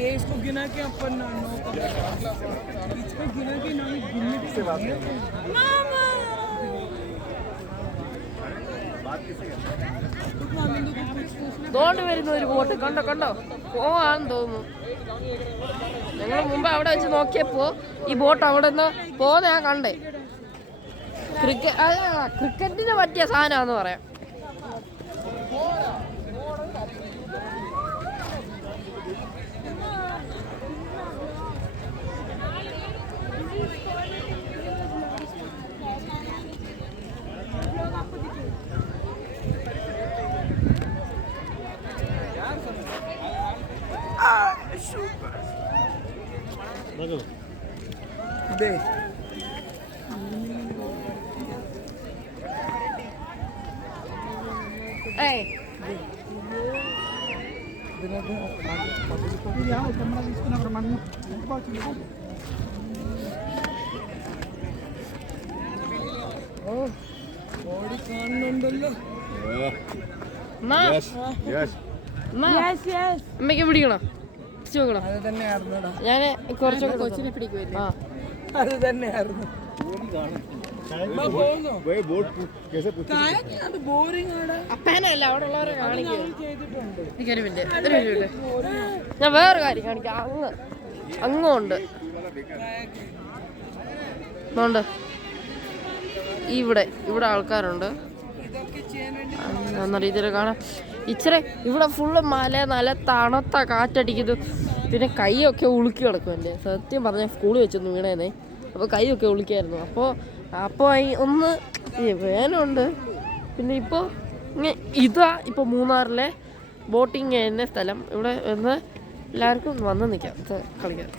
ये इसको गिना के अपन इसको गिना के ना गिनने से बात मामा തോണ്ട് വരുന്ന ഒരു ബോട്ട് കണ്ടോ കണ്ടോ പോവാന്ന് തോന്നുന്നു. ഞങ്ങൾ മുമ്പ് അവിടെ വെച്ച് നോക്കിയപ്പോ ഈ ബോട്ട് അവിടെ നിന്ന് പോന്നെ ഞാൻ കണ്ടേ. ക്രിക്കറ്റിന് പറ്റിയ സാധനമാണെന്ന് പറയാം. കാണുന്നുണ്ടല്ലോ. അമ്മയ്ക്ക് പിടിക്കണം അത് തന്നെയായിരുന്നു. ഞാൻ കുറച്ചൊക്കെ കൊച്ചിനെ പിടിക്കുമല്ലോ. അത് തന്നെയായിരുന്നു. അപ്പനല്ല അവിടെ ഉള്ളവരെ കാണിക്കും. ഞാൻ വേറെ കാര്യം കാണിക്കാം. അങ്ങുണ്ട് ഇവിടെ ആൾക്കാരുണ്ട്. എന്ന രീതിയിൽ കാണാം. ഇച്ചിരി ഇവിടെ ഫുള്ള് മല നല്ല തണുത്ത കാറ്റടിക്കുന്നു. പിന്നെ കൈയൊക്കെ ഉളുക്കി കിടക്കും. എൻ്റെ സത്യം പറഞ്ഞാൽ സ്കൂളിൽ വെച്ചൊന്ന് വീണേന്നേ. അപ്പോൾ കൈയൊക്കെ ഉളുക്കിയായിരുന്നു. അപ്പോൾ ഒന്ന് വേനുണ്ട്. പിന്നെ ഇപ്പോൾ ഇപ്പോൾ മൂന്നാറിലെ ബോട്ടിങ് എന്ന സ്ഥലം. ഇവിടെ വന്ന് എല്ലാവർക്കും വന്ന് നിൽക്കാം കളിക്കാൻ.